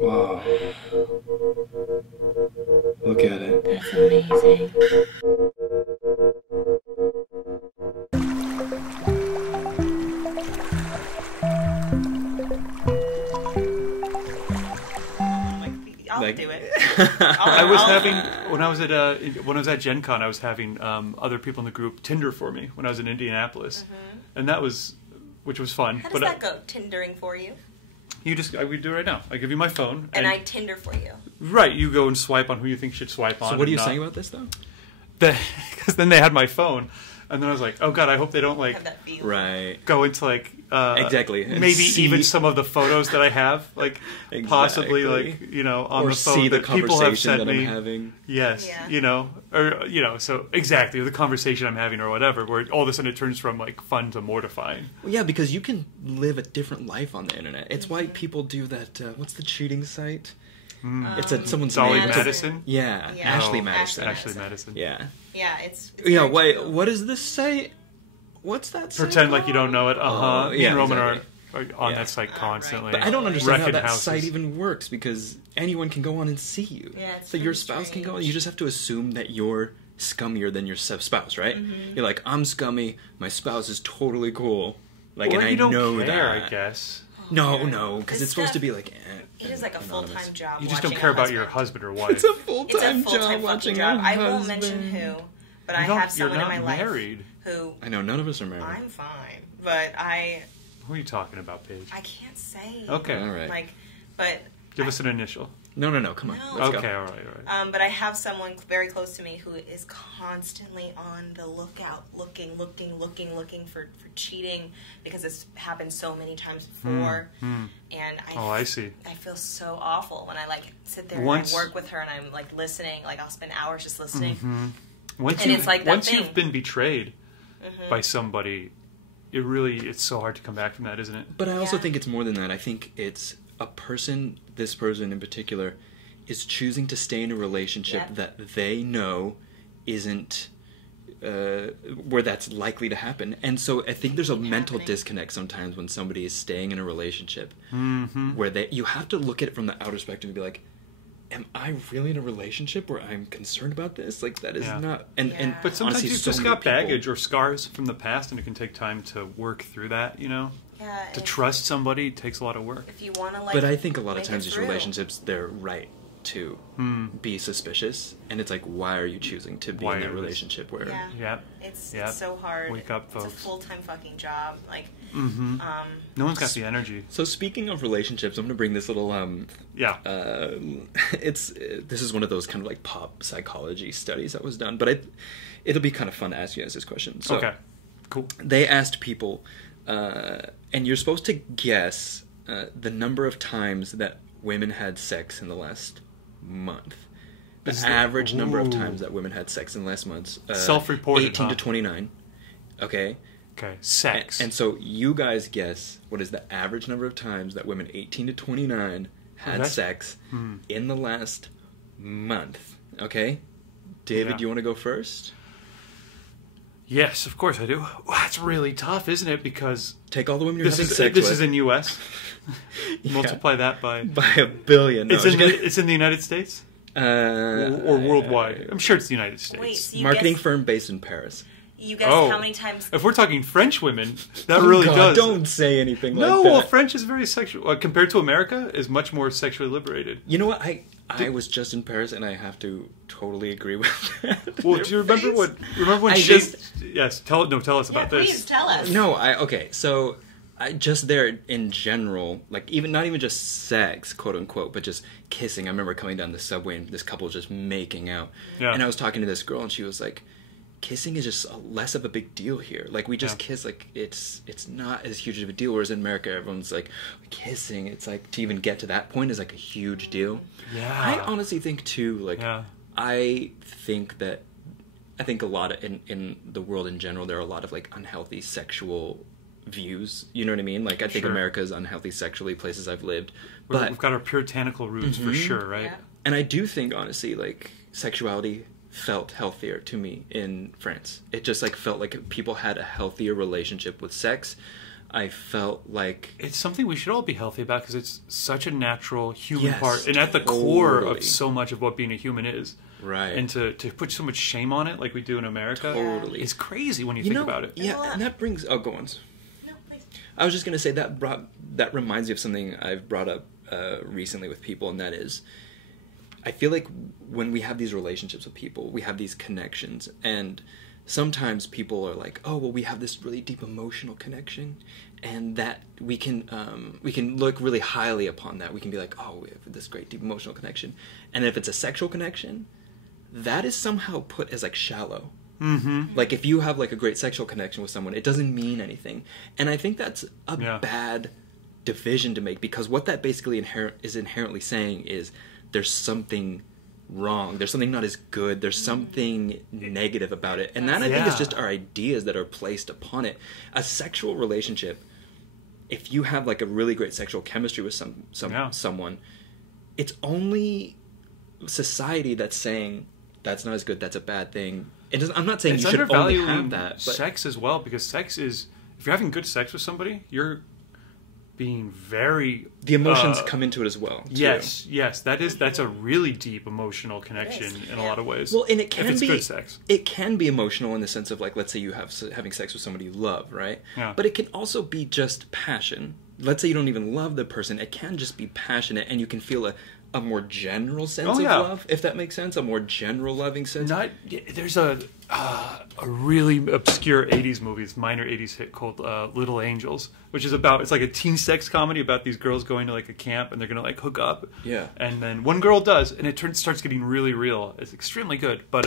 Wow. Look at it. That's amazing. I'll do it. I was having when I was at Gen Con, I was having other people in the group Tinder for me when I was in Indianapolis, and which was fun. How does that go? Tindering for you? We do it right now. I give you my phone, and I Tinder for you. Right, you go and swipe on who you think should swipe on. So what are you saying about this though? Because then they had my phone, and then I was like, oh god, I hope they don't like Have that feeling. Right. go into like Exactly. And maybe see- even some of the photos that I have, like possibly like on or the phone see the that people have conversation sent that me. I'm having. Yes, Yeah. so exactly the conversation I'm having or whatever, where all of a sudden it turns from like fun to mortifying. Well, yeah, because you can live a different life on the internet. It's why people do that. What's the cheating site? It's someone's Dolly name. Madison. Yeah, Yeah. Ashley Oh, Madison. Ashley Madison. Yeah. Yeah, it's Yeah. very Wait. true. What does this say? What's that? Say? Pretend like you don't know it. Me yeah, and Roman exactly. are on Yeah. that site constantly. But I don't understand how wrecking that houses. site even works because anyone can go on and see you. Yeah, it's so your really spouse can go on. strange. You just have to assume that you're scummier than your spouse, right? You're like, I'm scummy. My spouse is totally cool. Like, Well, and you I don't know care, that. I guess. No, because This it's supposed to stuff- be like. It is like a anonymous. full-time job. You just don't watching care a about your husband. husband or wife. It's a It's a full-time full-time job fucking watching job. a I won't husband. mention who, but I You don't- have someone you're in my not life married. who I know none of us are married. I'm fine, but Who are you talking about, Paige? I can't say. Okay. All right. Like, but Give us an initial. No, come on. No. Let's Okay, go. all right. but I have someone very close to me who is constantly on the lookout, looking for cheating because it's happened so many times before. And I see. I feel so awful when I like sit there Once- and I work with her and I'm like listening. Like I'll spend hours just listening. Once And it's like that once thing. you've been betrayed by somebody, it's so hard to come back from that, isn't it? But I also Yeah. think it's more than that. I think it's this person in particular, is choosing to stay in a relationship Yeah. that they know isn't where that's likely to happen. And so I think there's a mental happening. disconnect sometimes when somebody is staying in a relationship where you have to look at it from the outer spectrum and be like, am I really in a relationship where I'm concerned about this? Like, that is Yeah. not... And Yeah. But sometimes honestly, you've so just many got people- baggage or scars from the past, and it can take time to work through that, Yeah, To and trust somebody takes a lot of work. if you want to like. But I think a lot of make times it these through. relationships, they're right to be suspicious. And it's like, why are you choosing to be Why in that are this- relationship where... Yeah. Yep. It's Yep. so hard. Wake up, It's a folks. full-time fucking job. Like, No one's got the energy. So speaking of relationships, I'm going to bring this little Yeah. this is one of those kind of like pop psychology studies that was done, but it'll be kind of fun to ask you guys this question. So Okay. Cool. they asked people, and you're supposed to guess the number of times that women had sex in the last month. The average number of times that women had sex in the last month. Self-reported, 18 to huh? 29. Okay. Okay. Sex. And so you guys guess what is the average number of times that women 18 to 29 had that's- sex in the last month. Okay? David, Yeah. you want to go first? Yes, of course I do. Well, that's really tough, isn't it? Because Take all the women you're this having is sex this with. is in U.S. Yeah. Multiply that by. By a billion. No, It's I'm in just it's in the United States kidding. or worldwide. I'm sure it's the United States. wait, so you Marketing guess, firm based in Paris. you guess Oh. how many times? If we're talking French women, that Oh, really God, does. Don't say anything No, like well, that. French is very sexual compared to America. Is much more sexually liberated. You know what? I was just in Paris, and I have to totally agree with that. Well, Their do you remember face. Remember when I she? just- Yes, tell us Yeah, about please this. tell us. No, okay. So, I just there in general, like not even just sex, quote unquote, but just kissing. I remember coming down the subway and this couple was just making out, Yeah. and I was talking to this girl, and she was like, "Kissing is just less of a big deal here. Like we just Yeah. kiss, like it's not as huge of a deal. Whereas in America, everyone's like kissing. It's like to even get to that point is like a huge deal. Yeah. I honestly think too, like Yeah. I think a lot in the world in general, there are a lot of like unhealthy sexual views. You know what I mean? Like I think Sure. America is unhealthy sexually, places I've lived. We've But got our puritanical roots for sure, right? Yeah. and I do think honestly, like sexuality felt healthier to me in France. It just like felt like people had a healthier relationship with sex. I felt like it's something we should all be healthy about because it's such a natural human Yes, part and at the core totally. of so much of what being a human is. right. And to put so much shame on it like we do in America Totally. is crazy when you think about it. Yeah, and that brings... Oh, go on. No, please. I was just going to say that reminds me of something I've brought up recently with people, and that is, I feel like when we have these relationships with people, we have these connections, and sometimes people are like, oh, well, we have this really deep emotional connection, and that we can look really highly upon that. We can be like, oh, we have this great deep emotional connection. And if it's a sexual connection, that is somehow put as like shallow. Mm-hmm. Like if you have like a great sexual connection with someone, it doesn't mean anything. And I think that's a bad division to make, because what that basically is inherently saying is there's something wrong. There's something not as good. There's something negative about it. And that I think is just our ideas that are placed upon it. A sexual relationship, if you have like a really great sexual chemistry with someone, it's only society that's saying that's not as good, that's a bad thing. I'm not saying you should only have that. But sex as well, because sex is, if you're having good sex with somebody, you're being very... The emotions come into it as well, too. Yes. That's a really deep emotional connection in a lot of ways. Well, and it can if it's be good sex. It can be emotional in the sense of, like, let's say you having sex with somebody you love, right? Yeah. But it can also be just passion. Let's say you don't even love the person. It can just be passionate, and you can feel a more general sense of love, if that makes sense. A more general loving sense. There's a really obscure 80s movie, it's a minor 80s hit called Little Angels, which is it's like a teen sex comedy about these girls going to like a camp and they're going to like hook up. Yeah. And then one girl does, and it starts getting really real. It's extremely good. But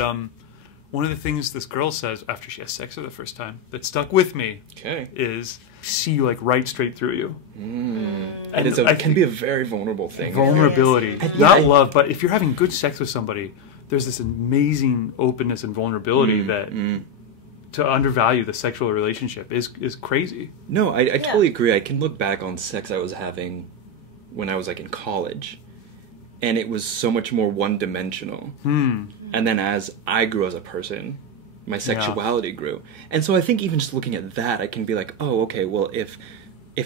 one of the things this girl says after she has sex for the first time that stuck with me is... see like right straight through you. And it can be a very vulnerable thing. Vulnerability. Not love, but if you're having good sex with somebody, there's this amazing openness and vulnerability that to undervalue the sexual relationship is crazy. No, I totally agree. I can look back on sex I was having when I was like in college, and it was so much more one-dimensional. And then as I grew as a person, my sexuality grew. And so I think even just looking at that, I can be like, oh, okay, well, if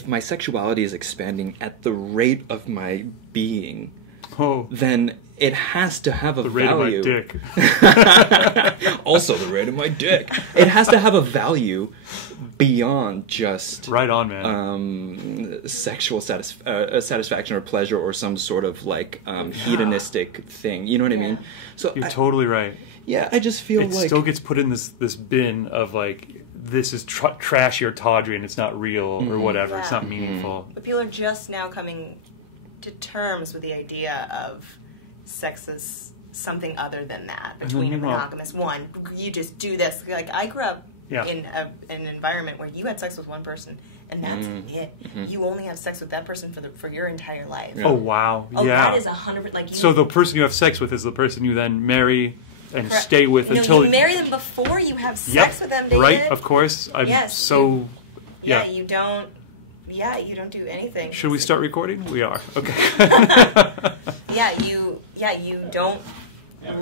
my sexuality is expanding at the rate of my being, then it has to have a value. The rate of my dick. Also the rate of my dick. It has to have a value beyond just... Right on, man. Sexual satisfaction or pleasure or some sort of like hedonistic thing. You know what I mean? So You're totally right. Yeah, I just feel like... It still gets put in this bin of, like, this is trashy or tawdry and it's not real or whatever. Yeah. It's not meaningful. But people are just now coming to terms with the idea of sex as something other than that. Between a monogamous one. You just do this. Like, I grew up in an environment where you had sex with one person and that's it. You only have sex with that person for your entire life. Yeah. Oh, wow. Oh, that is 100%. Like, so the person you have sex with is the person you then marry... and stay with until you marry them before you have sex with them, David. Right, of course. You don't do anything. Should we start recording? We are. Okay. you don't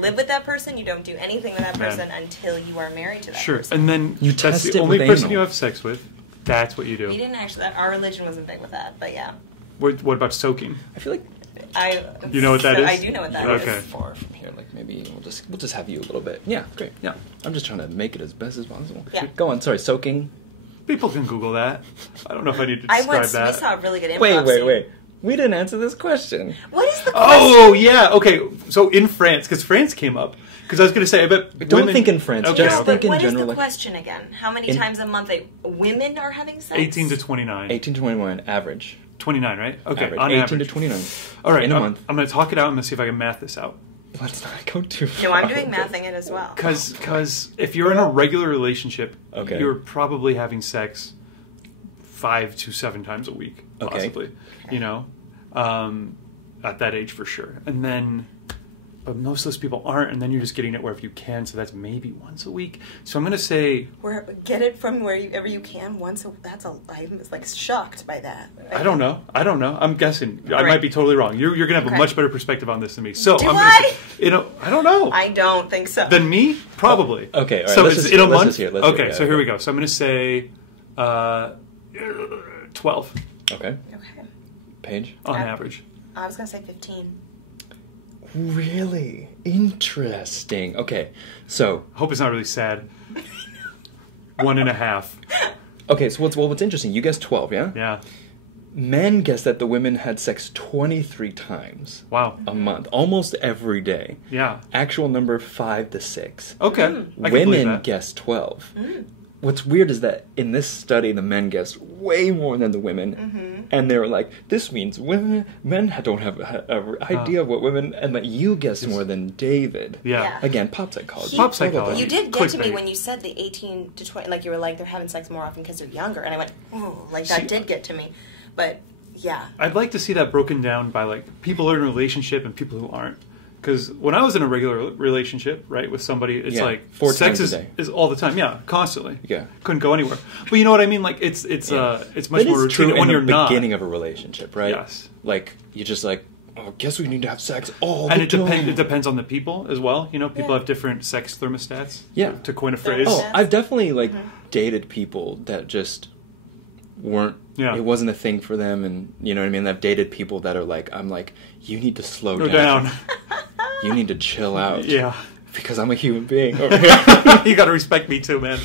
live with that person. You don't do anything with that person until you are married to that person. Sure, and then that's the only person you have sex with. That's what you do. We didn't actually. Our religion wasn't big with that, but yeah. What about soaking? I feel like you know what that is? I do know what that is. Okay. Far from here, like maybe we'll just have you a little bit. Yeah, great. Yeah, I'm just trying to make it as best as possible. Yeah. Go on. Sorry, soaking. People can Google that. I don't know if I need to describe that. We saw a really good improv Wait. We didn't answer this question. What is the question? Oh yeah. Okay. So in France, because France came up. Because I was going to say, I bet don't think in France. Okay. Just think in what general. What is the question again? How many times a month women are having sex? 18 to 29. 18 to 21, average. 29, right? Okay, average. on 18 average. to 29. All right, in a month. I'm going to talk it out. I'm going to see if I can math this out. Let's not go too far. No, I'm doing mathing it as well. Because if you're in a regular relationship, you're probably having sex 5 to 7 times a week, possibly. You know, at that age for sure. And then... But most of those people aren't, and then you're just getting it wherever you can, so that's maybe once a week. So I'm going to say... Get it from wherever you can once a... I'm like shocked by that. I don't know. I'm guessing. I might be totally wrong. You're going to have a much better perspective on this than me. So Do I'm I? Gonna say, I don't know. I don't think so. Than me? Probably. Okay, all right. So it's in a month? Okay, so here we go. So I'm going to say... 12. Okay. Paige? On average. I was going to say 15. Really? Interesting. Okay, so... I hope it's not really sad. 1.5. Okay, so what's interesting, you guessed 12, yeah? Yeah. Men guess that the women had sex 23 times. Wow. A month, almost every day. Yeah. Actual number 5 to 6. Okay. Women guess 12. What's weird is that in this study, the men guessed way more than the women, and they were like, "This means men don't have an idea of what women," and that you guessed more than David. Yeah. Again, pop psychology. Pop psychology. You did get to me when you said the 18 to 20, like you were like, they're having sex more often because they're younger, and I went, oh, like that did get to me, but yeah. I'd like to see that broken down by like people who are in a relationship and people who aren't. Because when I was in a regular relationship, right, with somebody, it's like 4 sex times a day. is all the time, constantly. Yeah, couldn't go anywhere. But you know what I mean? Like it's much more routine when you're not. Beginning of a relationship, right? Yes. Like you're just like, oh, I guess we need to have sex all and the time. It depends on the people as well. You know, people have different sex thermostats. Yeah. To coin a phrase. Oh, I've definitely dated people that just weren't. Yeah. It wasn't a thing for them, and you know what I mean. I've dated people that are like, I'm like, you need to slow down. You need to chill out. Yeah. Because I'm a human being over here. You got to respect me too, man.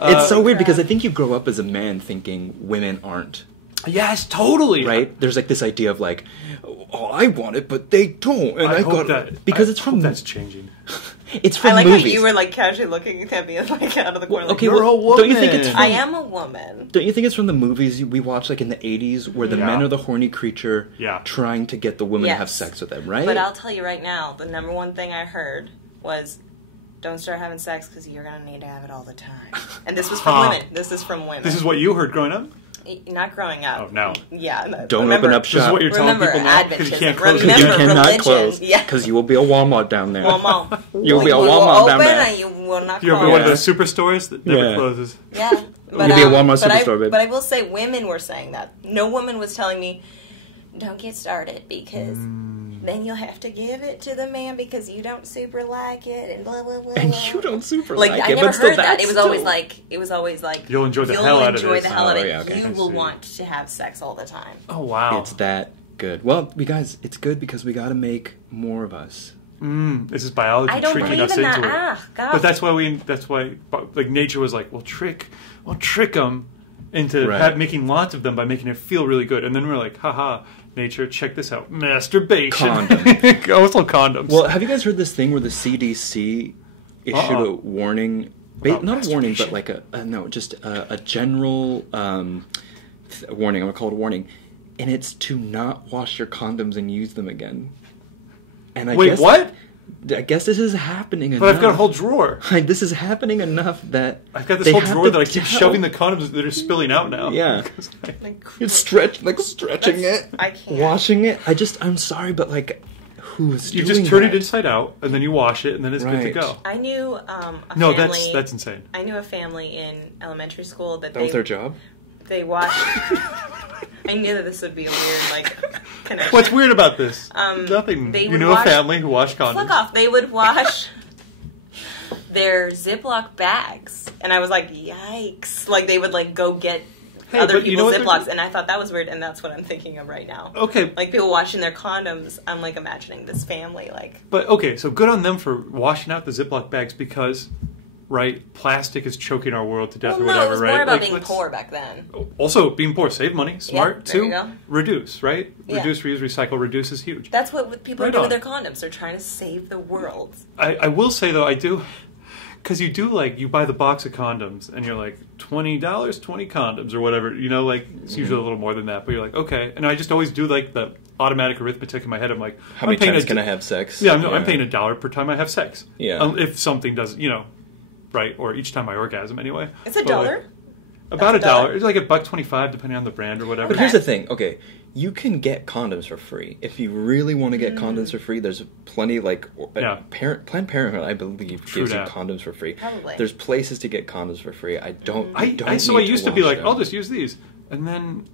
It's so weird because I think you grow up as a man thinking women aren't. Yes, totally. Right? There's like this idea of like, oh, I want it, but they don't, and I got it because it's from. That's changing. It's from I like movies. how you were like casually looking at me like out of the corner. Well, okay, like, you're a woman. Don't you think it's from, I am a woman. Don't you think it's from the movies we watched like in the 80s where the men are the horny creature trying to get the woman to have sex with them, right? But I'll tell you right now, the number one thing I heard was, don't start having sex because you're going to need to have it all the time. And this was from women. This is from women. This is what you heard growing up? Not growing up. Oh, no. Yeah. Don't open up shop. This is what you're telling people now? Because you can't close. You cannot close. Because you will be a Walmart down there. Walmart. You'll be a Walmart down there. And you will not close. You'll be one of those superstores that never closes. Yeah. But, you'll be a Walmart superstore, baby. But I will say women were saying that. No woman was telling me, don't get started because then you'll have to give it to the man because you don't super like it and blah, blah, blah. And you don't super like it. I never but still, heard that. It was always like, you'll enjoy the hell out of it. Yeah, okay. You will want to have sex all the time. Oh, wow. It's that good. Well, guys, it's good because we got to make more of us. This is biology tricking us into it. But that's why like nature was like, we'll trick them into making lots of them by making it feel really good. And then we're like, haha, nature, check this out. Masturbation. Condoms. Also condoms. Well, have you guys heard this thing where the CDC issued a warning? Not a warning, but like a general warning. I'm going to call it a warning. And it's to not wash your condoms and use them again. And I guess, what? I guess this is happening enough. But I've got a whole drawer. This is happening enough that I've got this whole drawer that I keep shoving the condoms that are spilling out now. Yeah, you're stretching it, I can't. Washing it. I'm sorry, but like, who's you doing just turn that? it inside out and then you wash it and then it's good to go. I knew a family. That's insane. I knew a family in elementary school that was their job. They washed. I knew that this would be a weird connection. What's weird about this? Nothing. You knew a family who washed condoms. Fuck off. They would wash their Ziploc bags, and I was like, yikes! Like they would go get other people's Ziplocs, and I thought that was weird, and that's what I'm thinking of right now. Okay, like people washing their condoms. I'm imagining this family But okay, so good on them for washing out the Ziploc bags because. Right, plastic is choking our world to death or whatever, it was right? more about being poor back then. Also, being poor, save money, smart, there you go. Reduce, right? Yeah. Reduce, reuse, recycle, reduce is huge. That's what people are doing with their condoms. They're trying to save the world. I will say, though, I do, because you buy the box of condoms, and you're like, $20, 20 condoms, or whatever, it's usually a little more than that, but you're like, okay. And I just always do, the automatic arithmetic in my head. I'm like, how many times can I have sex? Yeah, I'm paying $1 per time I have sex. Yeah. If something does, right, or each time I orgasm anyway. It's $1? About $1. It's like $1.25 depending on the brand or whatever. But here's the thing. Okay, you can get condoms for free. If you really want to get condoms for free, there's plenty Planned Parenthood, I believe, gives you condoms for free. Probably. There's places to get condoms for free. I used to be like, I'll just use these. And then,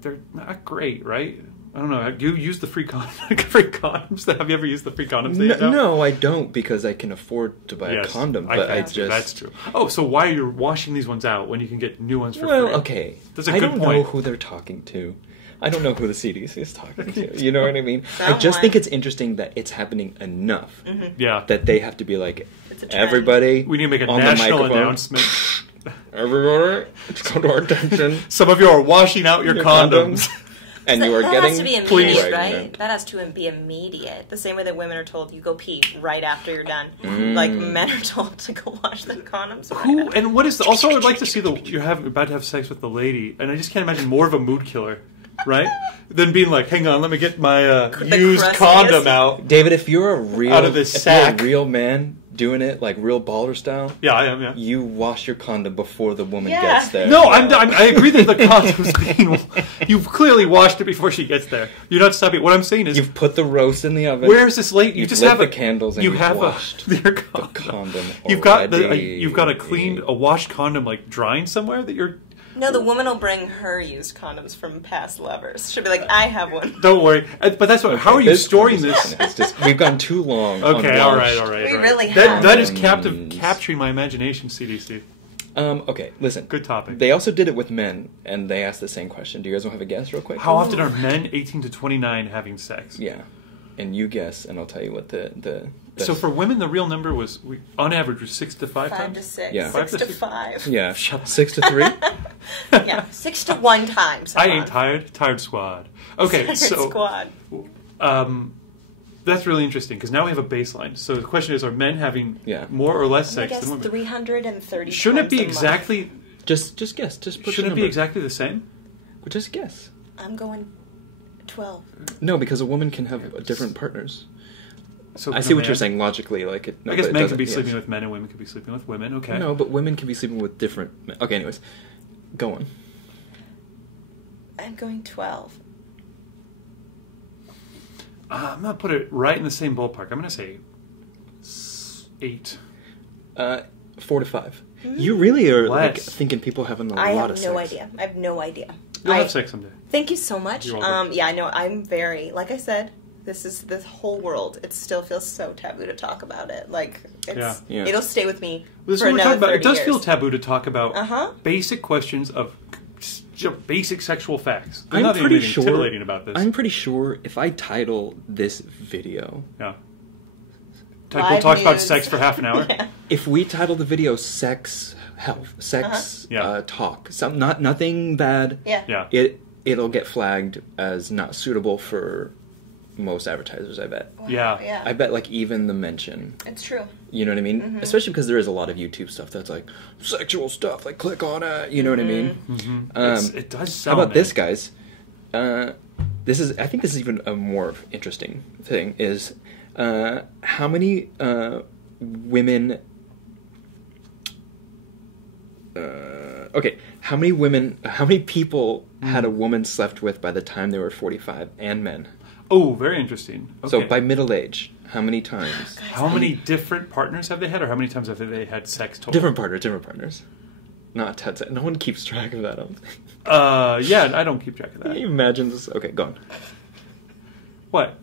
they're not great, right? I don't know. You use the free condoms. Have you ever used the free condoms? No, I don't, because I can afford to buy a condom. But that's true. Oh, so why you're washing these ones out when you can get new ones for free? Well, okay. That's a good point. I don't know who they're talking to. I don't know who the CDC is talking to. You know what I mean? I just think it's interesting that it's happening enough. Yeah. That they have to be like, everybody. We need to make a national announcement. Everybody, it's come to our attention. Some of you are washing out your condoms. And you are that getting has to be immediate, right? That has to be immediate. The same way that women are told you go pee right after you're done. Like men are told to go wash their condoms. And what is also? I would like to see you're about to have sex with the lady, and I just can't imagine more of a mood killer, right? Than being like, hang on, let me get my used condom out, David. If you're a real out of this sack, you're a real man doing it like real baller style. Yeah, I am. Yeah, you wash your condom before the woman gets there. No, I agree that the condom's being. You've clearly washed it before she gets there. You're not stopping. What I'm saying is, you've put the roast in the oven. Where's this late? You just have the candles. And you have washed the condom. You've got a washed condom like drying somewhere that you're. No, the woman will bring her used condoms from past lovers. She'll be like, I have one. Don't worry. But that's what. How are you storing this? We've gone too long. Okay, all right. We really have. That is capturing my imagination, CDC. Okay, listen. Good topic. They also did it with men, and they asked the same question. Do you guys want to have a guess real quick? How often are men 18 to 29 having sex? Yeah. And you guess, and I'll tell you what the So for women, the real number was, on average, was 6 to 5 times? 5 to 6. Yeah. 6 to 5. Yeah. 6 to 3? Yeah. 6 to 1 times. I ain't tired. Tired squad. Okay, so... squad. That's really interesting, because now we have a baseline. So the question is, are men having more or less sex than women? 330 Shouldn't it be exactly... Just guess. Just put Shouldn't it be exactly the same? Just guess. I'm going 12. No, because a woman can have different partners. So I see what you're saying logically. Like I guess men could be sleeping with men and women could be sleeping with women. Okay. No, but women can be sleeping with different men. Okay, anyways. Go on. I'm going 12. I'm going to put it right in the same ballpark. I'm going to say 8. 4 to 5. You really are like thinking people having a lot of sex. I have no idea. You'll have sex someday. Thank you so much. Yeah, I know. I'm very, like I said, this is the whole world. It still feels so taboo to talk about it. Like, it'll stay with me for another 30 years. It does feel taboo to talk about basic questions of basic sexual facts. There's nothing intimidating about this. I'm pretty sure if I title this video... Yeah. We'll talk about sex for half an hour. If we title the video "Sex Health," "Sex Talk," nothing bad. It'll get flagged as not suitable for most advertisers. I bet. Wow, yeah. I bet like even the mention. It's true. You know what I mean? Mm-hmm. Especially because there is a lot of YouTube stuff that's like sexual stuff. Like click on it. You know what I mean? Mm-hmm. It does sound. How about this, guys? I think this is even a more interesting thing. Is how many women? How many people had a woman slept with by the time they were 45, and men? Oh, very interesting. Okay. So by middle age, how many times? How many different partners have they had, or how many times have they had sex total? Different partners. Not sex. No one keeps track of that. Yeah, I don't keep track of that. Can you imagine this? Okay, go on. What?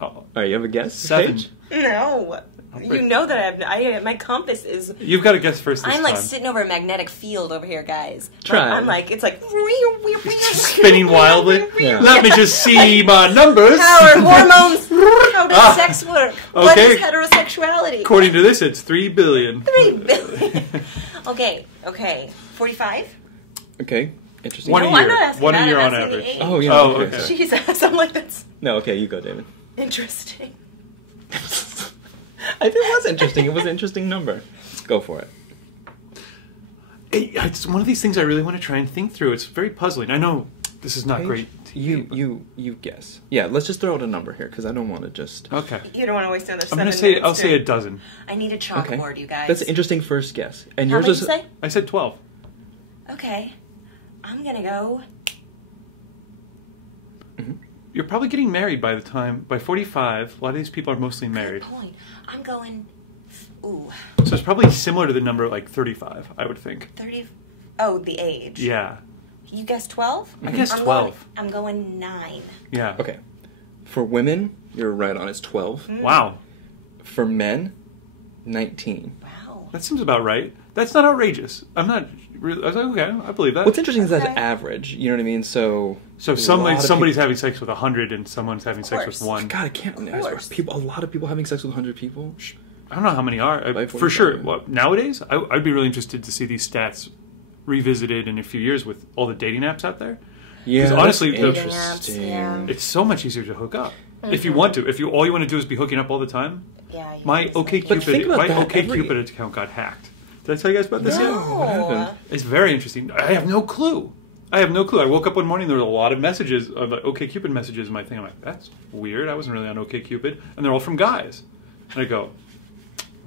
All right, you have a guess? 7. Paige? No. You know that my compass is... You've got to guess first this I'm like time. Sitting over a magnetic field over here, guys. Try. I'm like, it's like... Spinning wildly. Yeah. Let me just see my numbers. How are hormones? How does sex work? Okay. What is heterosexuality? According to this, it's 3 billion. 3 billion. Okay. 45? Okay. Interesting. One a year. One a year on average. Oh, yeah. Oh, okay. Jesus, I'm like, that's... No, okay, you go, David. Interesting. I think it was interesting. It was an interesting number. Go for it. It's one of these things I really want to try and think through. It's very puzzling. I know this is not Paige, great. You guess. Yeah, let's just throw out a number here because I don't want to just. Okay. You don't want to waste another 7 minutes. I'll say a dozen. I need a chalkboard, you guys. That's an interesting first guess. And How yours many is. you say? I said 12. Okay, I'm gonna go. Mm-hmm. You're probably getting married by 45. A lot of these people are mostly married. Good point. I'm going. Ooh. So it's probably similar to the number like 35, I would think. 30. Oh, the age. Yeah. You guess 12? I guess 12. I'm going 9. Yeah. Okay. For women, you're right on. It's 12. Wow. For men, 19. Wow. That seems about right. That's not outrageous. I'm not really... I was like, okay, I believe that. What's interesting is that's average. You know what I mean? So somebody's having sex with 100 and someone's having sex with 1. God, I can't... A lot of people having sex with 100 people? I don't know how many are. For sure. Nowadays, I'd be really interested to see these stats revisited in a few years with all the dating apps out there. Yeah, honestly, interesting. It's so much easier to hook up if you want to. If all you want to do is be hooking up all the time. Yeah. My OkCupid account got hacked. Did I tell you guys about this yet? What happened? It's very interesting. I have no clue. I woke up one morning, there were a lot of messages, like OkCupid messages in my thing. I'm like, that's weird. I wasn't really on OkCupid. And they're all from guys. And I go,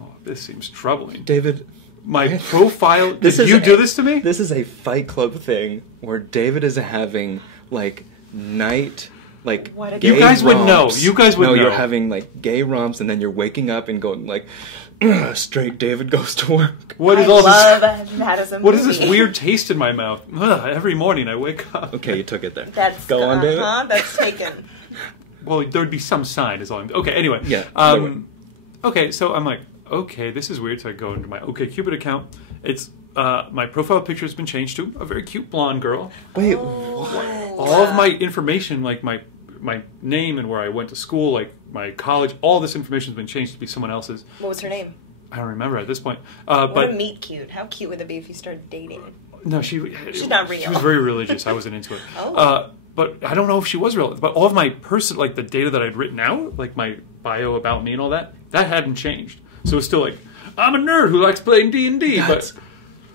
oh, this seems troubling. David... My profile... Did you do this to me? This is a Fight Club thing where David is having, like, night... Like, you guys would know. You guys would know. No, you're having, like, gay romps, and then you're waking up and going, like, straight David goes to work. What is all this? That as a movie. What is this weird taste in my mouth? Every morning I wake up. Okay, you took it there. Go on, David. That's taken. Well, there'd be some sign is all I'm... Okay, anyway. Yeah. Okay, so I'm like, okay, this is weird. So I go into my OkCupid account. It's... my profile picture has been changed to a very cute blonde girl. Wait, what? All of my information, like my name and where I went to school, like my college, all this information has been changed to be someone else's. What was her name? I don't remember at this point. What a meet cute. How cute would it be if you started dating? No, she's not real. She was very religious. I wasn't into it. Oh. But I don't know if she was real. But all of my like the data that I'd written out, like my bio about me and all that hadn't changed. So it's still like, I'm a nerd who likes playing D&D. But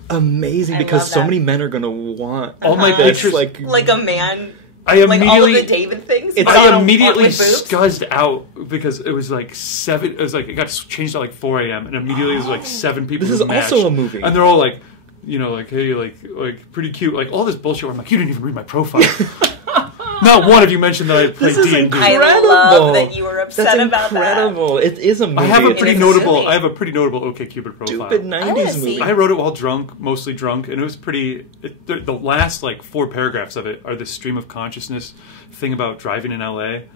amazing, because so many men are going to want all my pictures. Like a man... I immediately, like all of the David things? I immediately scuzzed out because it was like 7... It was like, it got changed at like 4 a.m. and immediately it was like 7 people. This is also a movie. And they're all like, you know, like, hey, like pretty cute. Like all this bullshit where I'm like, you didn't even read my profile. Not one of you mentioned that I played D&D. I love that you were upset about that. That's incredible. It is a movie. I have a pretty notable OkCupid profile. Stupid 90s movie. I wrote it while drunk, mostly drunk, and it was pretty... the last, like, 4 paragraphs of it are this stream of consciousness thing about driving in L.A.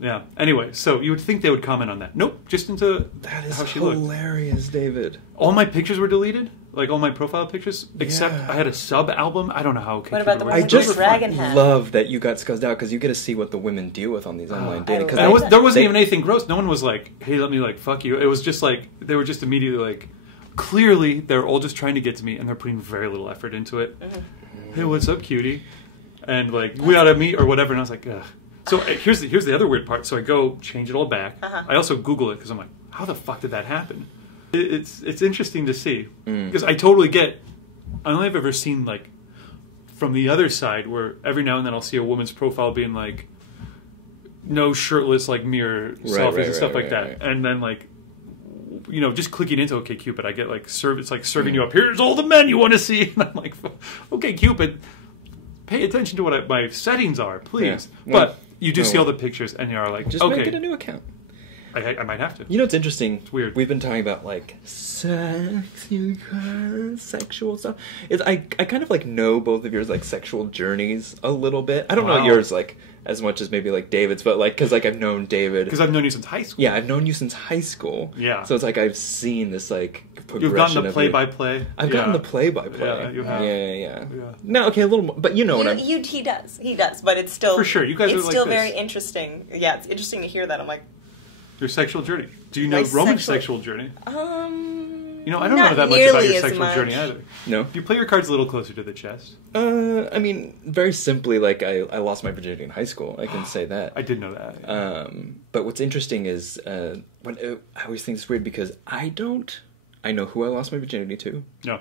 Yeah. Anyway, so you would think they would comment on that. Nope, just into how she looked. That is hilarious, David. All my pictures were deleted. Like all my profile pictures, except I had a sub album. I don't know how. What about the one I with just the dragon head? Love that you got scuzzed out because you get to see what the women deal with on these online dating. There wasn't even anything gross. No one was like, "Hey, let me like fuck you." It was just like they were just immediately like, clearly they're all just trying to get to me, and they're putting very little effort into it. Hey, what's up, cutie? And like we ought to meet or whatever. And I was like, ugh. So here's the other weird part. So I go change it all back. I also Google it because I'm like, how the fuck did that happen? It's interesting to see because I totally get. I only have ever seen like from the other side where every now and then I'll see a woman's profile being like no shirtless like mirror selfies and stuff like that, and then like you know just clicking into OkCupid I get like it's like serving you up. Here's all the men you want to see, and I'm like, OkCupid, pay attention to what my settings are, please. Yeah. But you do see all the pictures, and you are like, just make it a new account. I might have to. You know, it's interesting. It's weird. We've been talking about like sexual stuff. I kind of like know both of yours like sexual journeys a little bit. I don't know yours like as much as maybe like David's, but like because like I've known David because I've known you since high school. Yeah, I've known you since high school. Yeah, so it's like I've seen this like progression. You've gotten the play-by-play. I've gotten the play-by-play. Yeah, you have. Yeah. No, okay, a little more, but you know what I'm. He does, but it's still for sure. You guys it's are like still this. very interesting. Yeah, it's interesting to hear that. I'm like. Your sexual journey. Do you know Roman's sexual journey? You know, I don't know that much about your sexual journey either. No. Do you play your cards a little closer to the chest? I mean, very simply, like, I lost my virginity in high school. I can say that. I did know that. Yeah. But what's interesting is, I always think it's weird because I know who I lost my virginity to. No.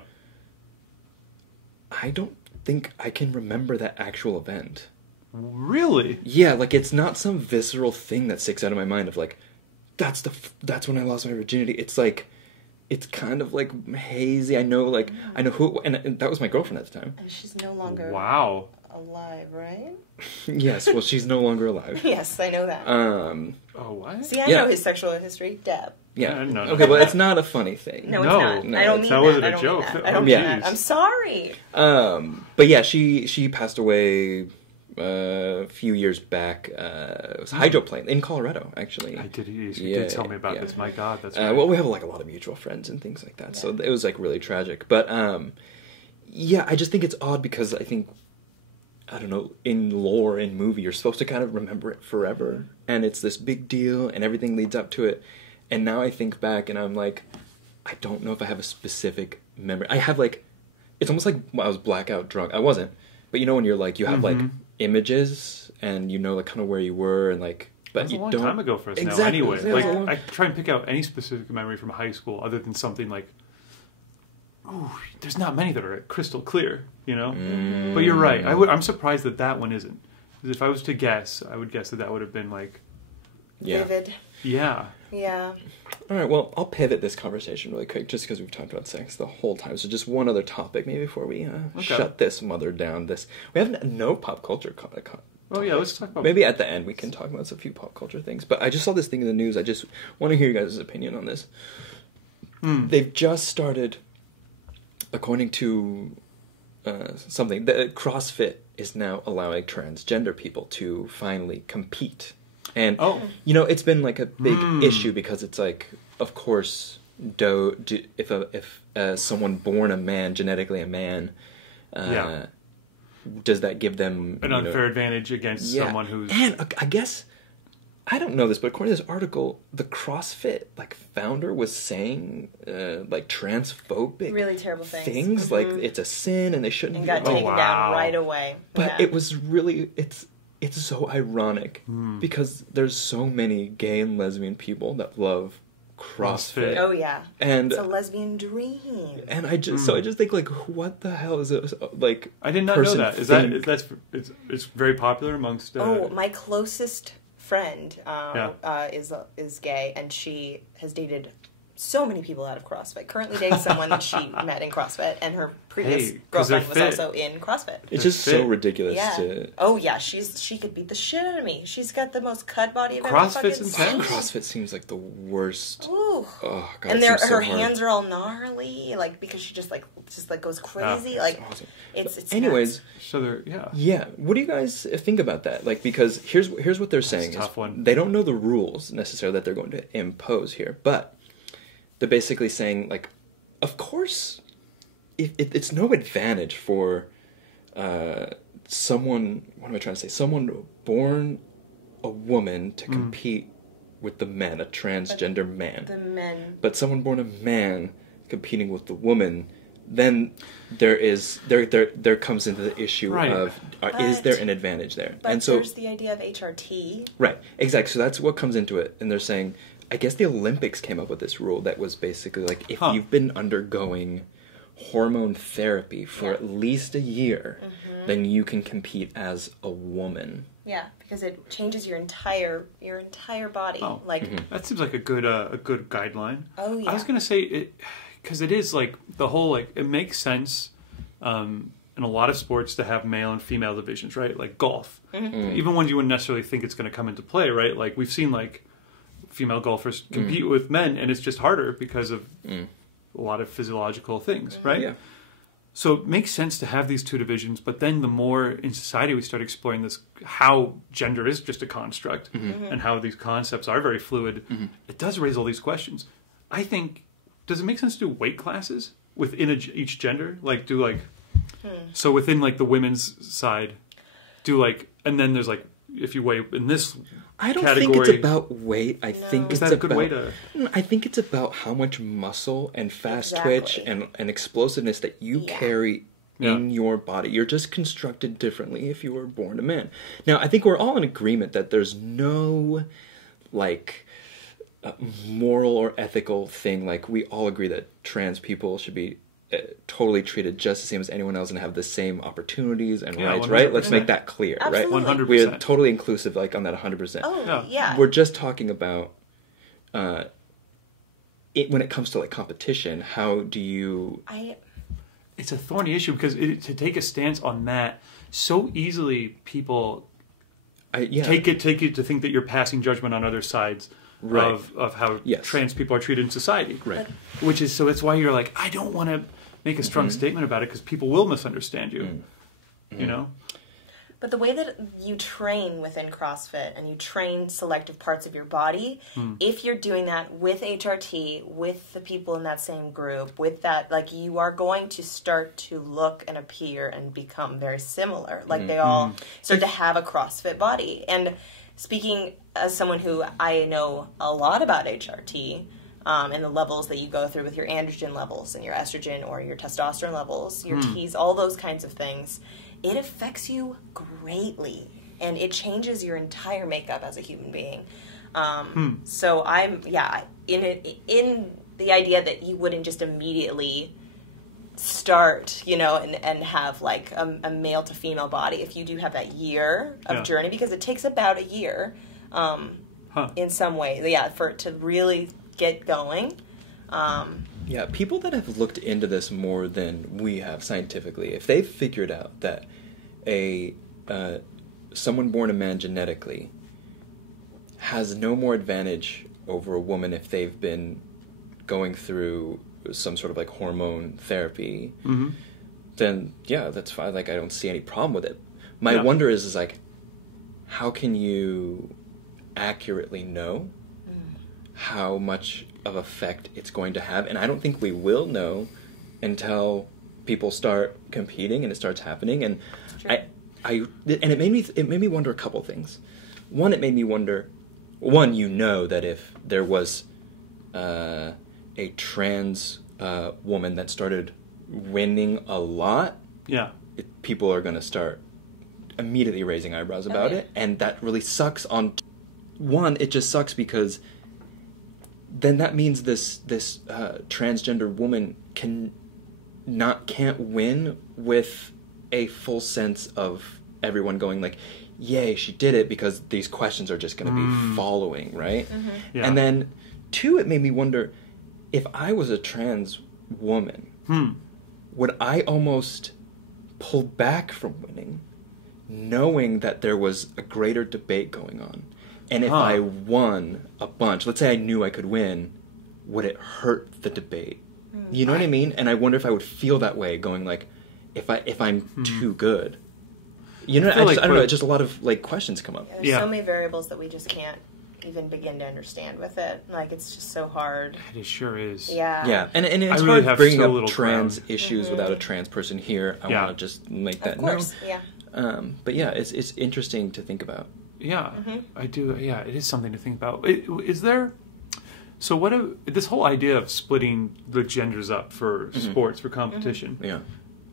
I don't think I can remember that actual event. Really? Yeah, like, it's not some visceral thing that sticks out of my mind of, like, that's when I lost my virginity. It's like, it's kind of like hazy. I know who, and that was my girlfriend at the time. And she's no longer alive, right? Yes, well, she's no longer alive. Yes, I know that. Oh, what? See, I know his sexual history, Deb. Yeah. No. Okay, well, it's not a funny thing. No, it's not. No, I don't mean that. That wasn't I a don't joke. Mean that. I don't mean Yeah. that. I'm sorry. But yeah, she passed away a few years back. It was hydroplane in Colorado, actually. I did. You did tell me about this. My God, that's right. Well, we have like a lot of mutual friends and things like that, so it was like really tragic. But yeah, I just think it's odd because I think, I don't know, in lore, in movie, you're supposed to kind of remember it forever, and it's this big deal, and everything leads up to it. And now I think back, and I'm like, I don't know if I have a specific memory. I have like, it's almost like I was blackout drunk. I wasn't, but you know when you're like, you have like images, and you know like kind of where you were, and like, but That's you a long don't. time ago for us Exactly. now. Anyway, Yeah. like I try and pick out any specific memory from high school other than something like, ooh, there's not many that are crystal clear, you know. But you're right. I'm surprised that one isn't. Because if I was to guess, I would guess that would have been like, Vivid. Yeah. Yeah. All right, well, I'll pivot this conversation really quick just because we've talked about sex the whole time. So just one other topic maybe before we shut this mother down. We have no pop culture. Oh yeah, let's talk about. Maybe at the end we can talk about a few pop culture things. But I just saw this thing in the news. I just want to hear you guys' opinion on this. They've just started, according to something, that CrossFit is now allowing transgender people to finally compete. And, you know, it's been like a big issue because it's like, of course, if someone born a man, genetically a man, does that give them an unfair advantage against someone who's... And I guess, I don't know this, but according to this article, the CrossFit like founder was saying like transphobic Really terrible things. Like it's a sin and they shouldn't And be got taken down right away. But it was really, it's so ironic because there's so many gay and lesbian people that love CrossFit. Oh yeah, and it's a lesbian dream. And I just think like, what the hell is it like? I did not know that. It's very popular amongst. My closest friend is gay, and she has dated so many people out of CrossFit. Currently dating someone that she met in CrossFit, and her previous girlfriend was also in CrossFit. It's just so ridiculous. Yeah. Oh yeah, she could beat the shit out of me. She's got the most cut body I've ever fucking seen. CrossFit seems like the worst. Ooh. Oh god. And her hands are all gnarly, like because she just goes crazy. Like awesome. It's anyways. Nuts. So they're Yeah. What do you guys think about that? Like because here's what they're saying. Tough one. They don't know the rules necessarily that they're going to impose here, but they're basically saying, like, of course, it's no advantage for someone, what am I trying to say? Someone born a woman to compete with the men, a transgender man. The men. But someone born a man competing with the woman, then there comes into the issue of, is there an advantage there? But and so, there's the idea of HRT. Right, exactly. So that's what comes into it. And they're saying, I guess the Olympics came up with this rule that was basically like, if you've been undergoing hormone therapy for at least a year, then you can compete as a woman. Yeah, because it changes your entire body. Oh, like that seems like a good guideline. Oh yeah. I was gonna say it because it is like the whole like it makes sense in a lot of sports to have male and female divisions, right? Like golf, even when you wouldn't necessarily think it's going to come into play, right? Like we've seen like female golfers compete with men, and it's just harder because of a lot of physiological things, right? Yeah. So it makes sense to have these two divisions, but then the more in society we start exploring this, how gender is just a construct and how these concepts are very fluid, it does raise all these questions. I think, does it make sense to do weight classes within each gender? Like do like, so within like the women's side, do like, and then there's like, if you weigh in this I don't category, think it's about weight. I think is it's that a good way to? I think it's about how much muscle and fast twitch and explosiveness that you carry in your body. You're just constructed differently if you were born a man. Now, I think we're all in agreement that there's no like moral or ethical thing. Like we all agree that trans people should be totally treated just the same as anyone else and have the same opportunities and rights, 100%. Right? Let's make that clear, Absolutely. right? 100%. We're totally inclusive, like on that 100%. Oh, yeah. We're just talking about when it comes to like competition. How do you? It's a thorny issue because to take a stance on that so easily, people take it to think that you're passing judgment on other sides of how trans people are treated in society. Right. Which is, so it's why you're like, I don't want to make a strong statement about it because people will misunderstand you. You know? But the way that you train within CrossFit and you train selective parts of your body, if you're doing that with HRT, with the people in that same group, with that, like, you are going to start to look and appear and become very similar. Like, they all start to have a CrossFit body. And speaking as someone who I know a lot about HRT, and the levels that you go through with your androgen levels and your estrogen or your testosterone levels, your T's, all those kinds of things, it affects you greatly, and it changes your entire makeup as a human being. So I'm, in the idea that you wouldn't just immediately start, you know, and have like a male to female body if you do have that year of journey, because it takes about a year in some way, for it to really get going. Yeah, people that have looked into this more than we have scientifically, if they've figured out that someone born a man genetically has no more advantage over a woman if they've been going through some sort of like hormone therapy, then that's fine. Like, I don't see any problem with it. My wonder is like, how can you accurately know how much of effect it's going to have? And I don't think we will know until people start competing and it starts happening. And it made me wonder a couple things. One, it made me wonder, you know, that if there was a trans woman that started winning a lot, people are going to start immediately raising eyebrows about it, and that really sucks. One, it just sucks because then that means this transgender woman can't win with a full sense of everyone going like, yay, she did it, because these questions are just going to be following, right? And then two, it made me wonder, if I was a trans woman, would I almost pull back from winning, knowing that there was a greater debate going on? And if I won a bunch, let's say I knew I could win, would it hurt the debate? You know what I mean? And I wonder if I would feel that way, going like, if I'm too good. You know, I don't know. Just a lot of like questions come up. There's so many variables that we just can't even begin to understand with it. Like, it's just so hard. It sure is. Yeah. And it's really hard bringing up trans issues without a trans person here. I want to just make that known. But it's interesting to think about. Yeah, I do. Yeah, it is something to think about. Is there... So this whole idea of splitting the genders up for sports, for competition.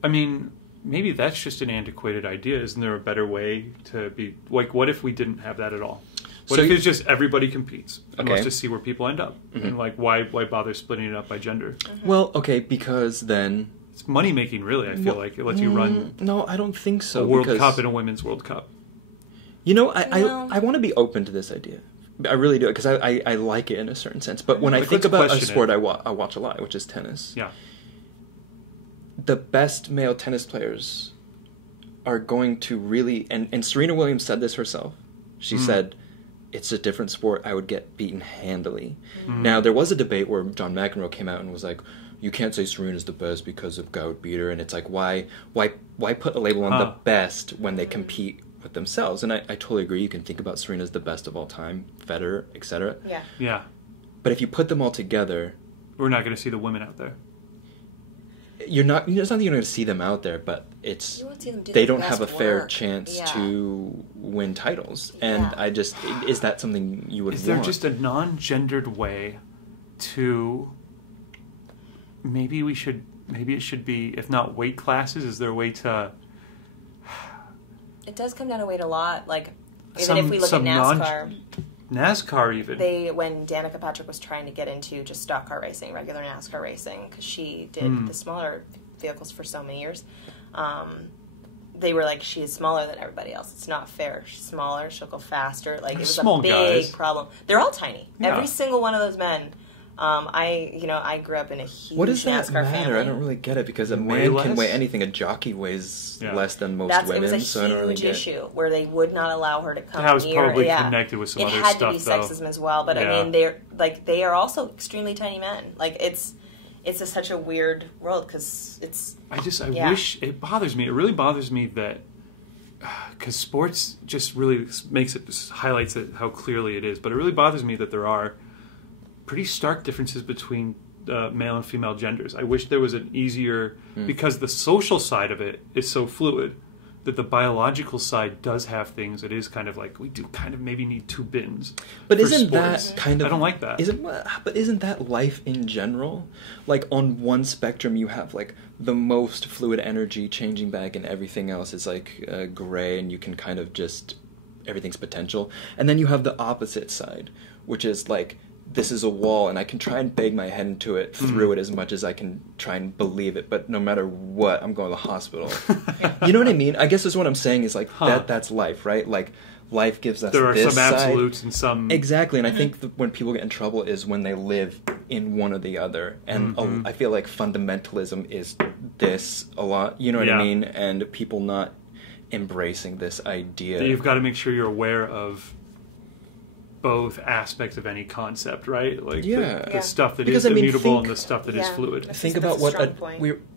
I mean, maybe that's just an antiquated idea. Isn't there a better way to be... Like, what if we didn't have that at all? What if it's just everybody competes? And let's just see where people end up. And, like, why bother splitting it up by gender? Well, okay, because then... It's money-making, really, I feel like. It lets you run... No, I don't think so. A World Cup and a Women's World Cup. You know, I want to be open to this idea. I really do, because I like it in a certain sense. But when I think about a sport I watch a lot, which is tennis, the best male tennis players are going to really... And Serena Williams said this herself. She said, it's a different sport. I would get beaten handily. Now, there was a debate where John McEnroe came out and was like, you can't say Serena's the best because of guy would beat her. And it's like, why put a label on the best when they compete with themselves? And I totally agree. You can think about Serena as the best of all time, Federer, etc. Yeah. But if you put them all together, we're not going to see the women out there. You're not. It's not that you're going to see them out there, but it's they don't have a fair chance to win titles. And I just, is that something you would want? Is there just a non-gendered way to? Maybe it should be, if not weight classes, is there a way to? It does come down to weight a lot. Like, even if we look at NASCAR. NASCAR even. When Danica Patrick was trying to get into just stock car racing, regular NASCAR racing, because she did the smaller vehicles for so many years, they were like, she is smaller than everybody else. It's not fair. She's smaller. She'll go faster. Like, it was a big problem. They're all tiny. Yeah. Every single one of those men I grew up in a huge What does that NASCAR matter? family. I don't really get it, because a man can weigh anything. A jockey weighs less than most women. It was a so I don't really huge get issue where they would not allow her to come near. That was probably connected with some other stuff, though. It had to be sexism as well, but I mean, they are also extremely tiny men. Like, it's such a weird world, because it's... I wish... It bothers me. It really bothers me that... Because sports just really highlights it, how clearly it is. But it really bothers me that there are pretty stark differences between male and female genders. I wish there was an easier... Because the social side of it is so fluid, that the biological side does have things that is kind of like, we do kind of maybe need two bins. But isn't sports. that kind of... I don't like that. But isn't that life in general? Like, on one spectrum, you have, like, the most fluid energy changing back, and everything else is, like, gray, and you can kind of just... Everything's potential. And then you have the opposite side, which is, like, this is a wall, and I can try and bang my head into it, through it as much as I can try and believe it, but no matter what, I'm going to the hospital. You know what I mean? I guess that's what I'm saying is, like, that's life, right? Like, life gives us there are this some absolutes and some... Exactly, and I think when people get in trouble is when they live in one or the other. And I feel like fundamentalism is this a lot, you know what I mean? And people not embracing this idea. You've got to make sure you're aware of both aspects of any concept, right? Like the stuff that is immutable and the stuff that is fluid. Think about what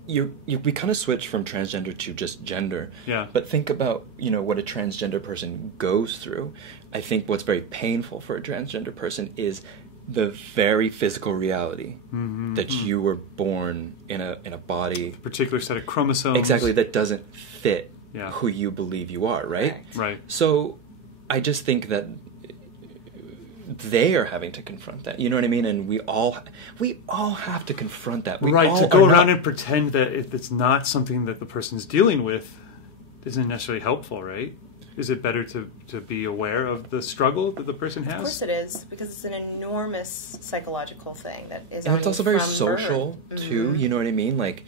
we kind of switch from transgender to just gender. Yeah. But think about, what a transgender person goes through. I think what's very painful for a transgender person is the very physical reality that you were born in a body, a particular set of chromosomes. Exactly, that doesn't fit who you believe you are, right? Right. So I just think that they are having to confront that. You know what I mean? And we all have to confront that. To go around and pretend that if it's not something that the person's dealing with isn't necessarily helpful, right? Is it better to be aware of the struggle that the person has? Of course it is, because it's an enormous psychological thing that is. And it's also very social too. You know what I mean? Like,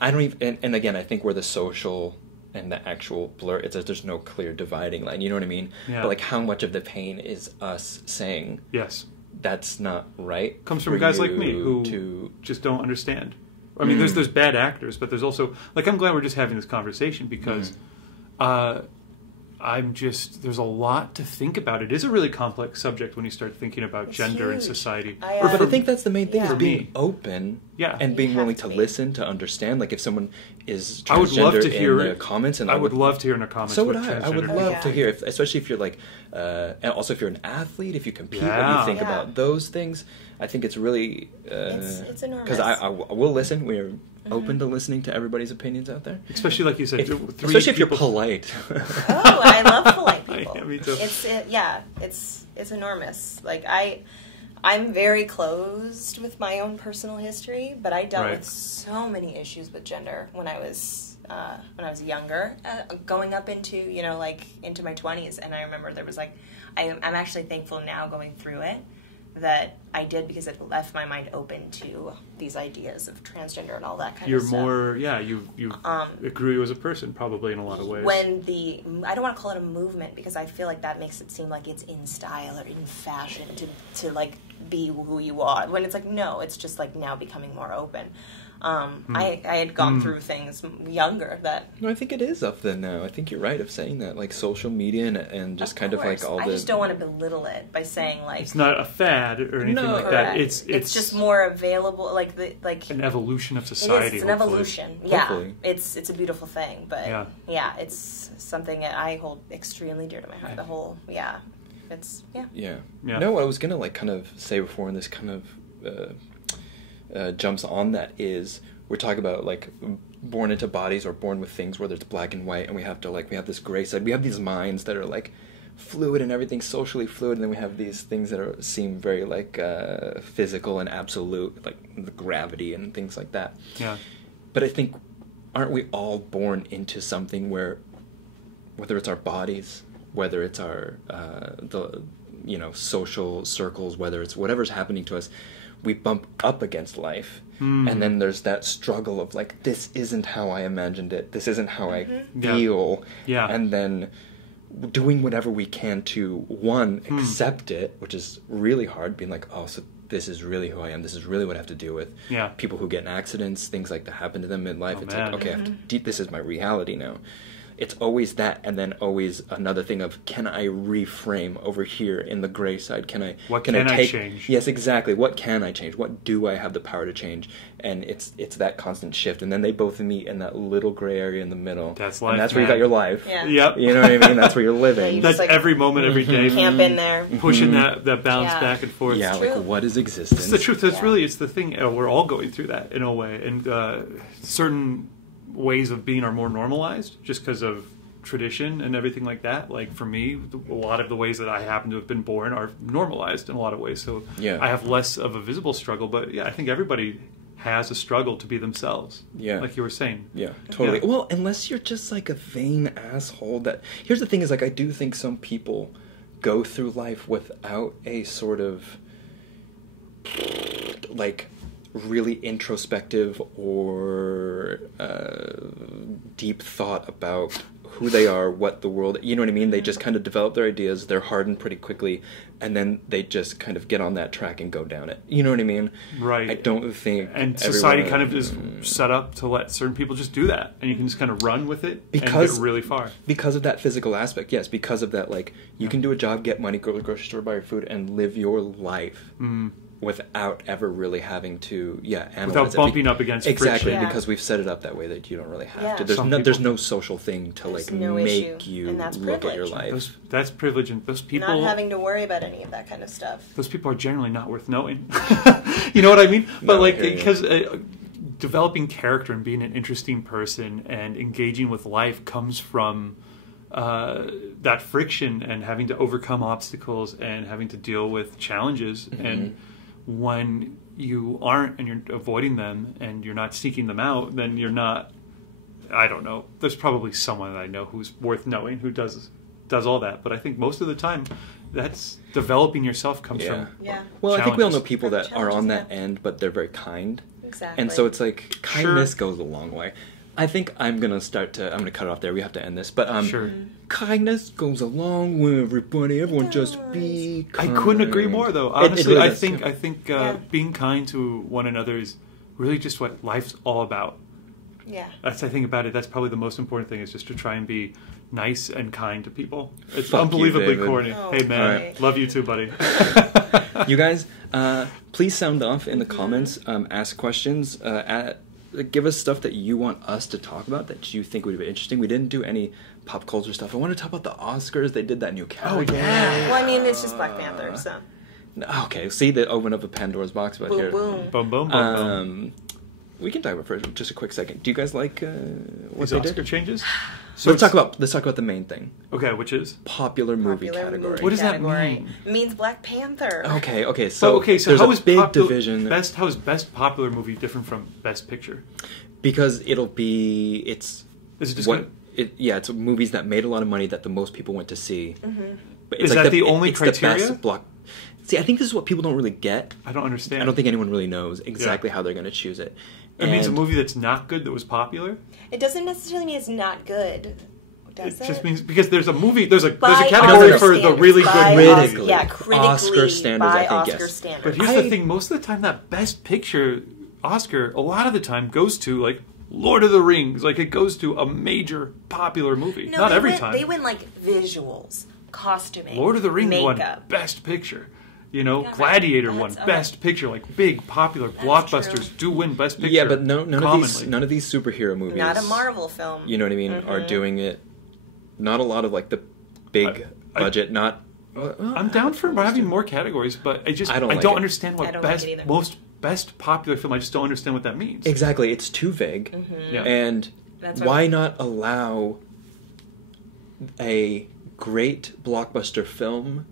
I don't even. And again, I think where the social and the actual blur, it's that there's no clear dividing line. You know what I mean? Yeah. But like, how much of the pain is us saying, yes, that's not right? Comes from guys like me who just don't understand. I mean, there's bad actors, but there's also, like, I'm glad we're just having this conversation because there's a lot to think about. It is a really complex subject when you start thinking about gender and society. But I think that's the main thing, is being open and being willing to be. listen, to understand. Like, if someone is transgender in the comments, and I would love to hear in the comments. So would I. I would love to hear, especially if you're like, and also if you're an athlete, if you compete, and you think about those things. I think it's really it's enormous. Because I will listen. We're open to listening to everybody's opinions out there. Especially, like you said, especially if you're polite. Oh, I love polite people. Me too. It's enormous. Like, I'm very closed with my own personal history, but I dealt with so many issues with gender when I was younger, going up into into my 20s, and I remember there was I'm actually thankful now going through it that I did, because it left my mind open to these ideas of transgender and all that kind of stuff. You grew as a person probably in a lot of ways. I don't want to call it a movement, because I feel like that makes it seem like it's in style or in fashion to like be who you are, when it's like, no, it's just like now becoming more open. I had gone through things younger that... No, I think it is up there now. I think you're right of saying that, like social media and just kind of like all the... I just don't want to belittle it by saying like... It's not a fad or anything like that. It's just more available, like an evolution of society. It's an evolution. Yeah, it's a beautiful thing, but it's something that I hold extremely dear to my heart. The whole No, what I was gonna like kind of say before, and this kind of jumps on that, is we're talking about like born into bodies or born with things, whether it's black and white, and we have this gray side. We have these minds that are like fluid and everything's socially fluid, and then we have these things that seem very like physical and absolute, like the gravity and things like that. Yeah. But I think, aren't we all born into something where, whether it's our bodies, whether it's our social circles, whether it's whatever's happening to us, we bump up against life, and then there's that struggle of like, this isn't how I imagined it, this isn't how I feel, and then doing whatever we can to accept it, which is really hard, being like, oh, so this is really who I am. This is really what I have to deal with. Yeah. People who get in accidents, things like that happen to them in life. It's man. like, okay, I have to this is my reality now. It's always that, and then always another thing of, can I reframe over here in the gray side? Can I I change? Yes, exactly. What can I change? What do I have the power to change? And it's that constant shift, and then they both meet in that little gray area in the middle. That's life. And that's where you got your life. Yeah. Yep. You know what I mean? That's where you're living. That's like, every moment, every day. Camp in there, pushing that balance back and forth. Yeah, like what is existence? It's the truth. It's the thing. We're all going through that in a way, and certain ways of being are more normalized just because of tradition and everything like that. Like for me, a lot of the ways that I happen to have been born are normalized in a lot of ways, so I have less of a visible struggle. But I think everybody has a struggle to be themselves, like you were saying. Totally. Well, unless you're just like a vain asshole. That here's the thing is, like, I do think some people go through life without a sort of like really introspective or deep thought about who they are, what the world, you know what I mean? They just kind of develop their ideas, they're hardened pretty quickly, and then they just kind of get on that track and go down it. You know what I mean? Right. I don't think... And society kind of is set up to let certain people just do that, and you can just kind of run with it and get really far. Because of that physical aspect, yes, because of that, like, you can do a job, get money, go to the grocery store, buy your food, and live your life. Without ever really having to, analyze without bumping up against exactly friction. Because we've set it up that way that you don't really have to. There's no social thing to like make you look at your life. That's privilege, and those people not having to worry about any of that kind of stuff. Those people are generally not worth knowing. You know what I mean? But because developing character and being an interesting person and engaging with life comes from that friction and having to overcome obstacles and having to deal with challenges and when you aren't and you're avoiding them and you're not seeking them out, then you're not, I don't know, there's probably someone that I know who's worth knowing who does all that, but I think most of the time that's developing yourself comes from well, I think we all know people that are on that end, but they're very kind. Exactly. And so it's like, kindness goes a long way. I think I'm gonna cut it off there. We have to end this, but kindness goes a long way, everybody. Everyone just be kind. I couldn't agree more, though. Honestly, I think being kind to one another is really just what life's all about. Yeah. That's, I think about it. That's probably the most important thing, is just to try and be nice and kind to people. It's Fuck unbelievably you, corny. Oh, hey, man, right. love you too, buddy. You guys, please sound off in the comments. Ask questions. Give us stuff that you want us to talk about that you think would be interesting. We didn't do any pop culture stuff. I want to talk about the Oscars. They did that new category. Oh, yeah. Well, I mean, it's just Black Panther, so. Okay, see, they opened up a Pandora's box about here. Boom. Boom, boom, boom, boom. We can talk about it for just a quick second. Do you guys like what they they Oscar did? changes? So let's talk about the main thing. Okay, which is Popular movie category. What does that mean? It means Black Panther. Okay. So there's how a is big division. How is best popular movie different from best picture? Because is it just it's movies that made a lot of money that the most people went to see. But is that the only criteria? The best See, I think this is what people don't really get. I don't understand. I don't think anyone really knows exactly how they're going to choose it. It means a movie that's not good that was popular? It doesn't necessarily mean it's not good. Does it? Just means because there's a category for the really good movie. Critically. Oscar standards, I think, yes. Standards. But here's the thing, most of the time that best picture Oscar, a lot of the time goes to like Lord of the Rings. Like it goes to a major popular movie. No, not every time. They win like visuals, costuming, Lord of the Rings makeup. won best picture. Gladiator won best picture. Like big popular blockbusters do win best picture. Yeah, but none of these superhero movies. Not a Marvel film. You know what I mean? Are doing it. Not a lot of like the big budget. I'm down for having more categories, but I don't understand what best popular film. I just don't understand what that means. Exactly, it's too vague. And why not allow a great blockbuster film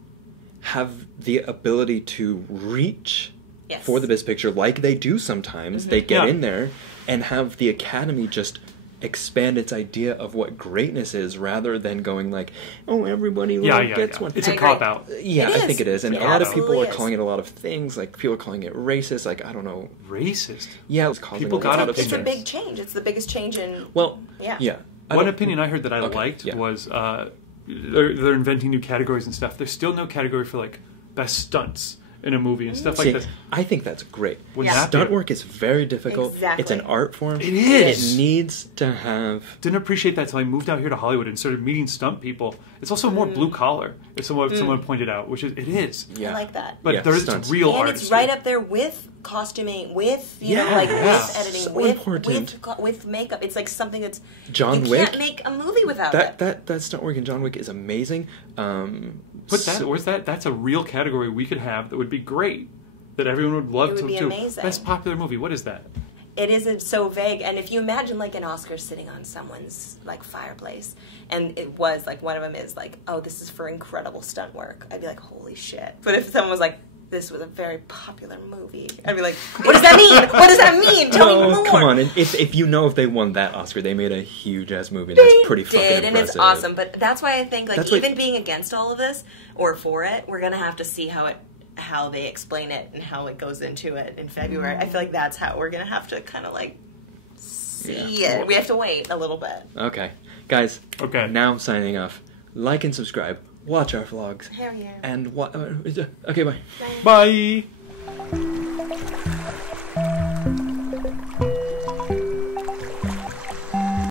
have the ability to reach for the best picture like they do sometimes? They get in there and have the Academy just expand its idea of what greatness is rather than going like, oh, everybody gets one. It's a cop-out. Yeah, I think it is. And a lot of people are calling it a lot of things. Like, people are calling it racist. Like, I don't know. Racist? Yeah, it's causing people a lot of It's a big change. It's the biggest change in... Well, One opinion I heard that I liked was they're inventing new categories and stuff. There's still no category for, like, best stunts in a movie and stuff like that. I think that's great. Yeah. Stunt work is very difficult. Exactly. It's an art form. It is. It needs to have... Didn't appreciate that until I moved out here to Hollywood and started meeting stunt people. It's also more blue collar, if someone pointed out, which it is. Yeah. I like that. But there's real and artistry. It's right up there with costuming, with with editing, so with makeup. It's like something that's John you Wick. can't make a movie without it. That stunt work in John Wick is amazing. That's a real category we could have that would be great. That everyone would love to do. Amazing. Best popular movie. What is that? It isn't so vague, and if you imagine like an Oscar sitting on someone's like fireplace, and it was like one of them is like, oh, this is for incredible stunt work, I'd be like, holy shit. But if someone was like, this was a very popular movie, I'd be like, what does that mean? What does that mean? Tell me more. Come on, if they won that Oscar, they made a huge ass movie. That's pretty fucking impressive. And it's awesome. But that's why I think like even being against all of this or for it, we're gonna have to see how they explain it and how it goes into it in February. I feel like that's how we're going to have to kind of like see it. We have to wait a little bit. Okay. Guys, okay. Now I'm signing off. Like and subscribe. Watch our vlogs. Hell yeah. And okay, bye. Bye.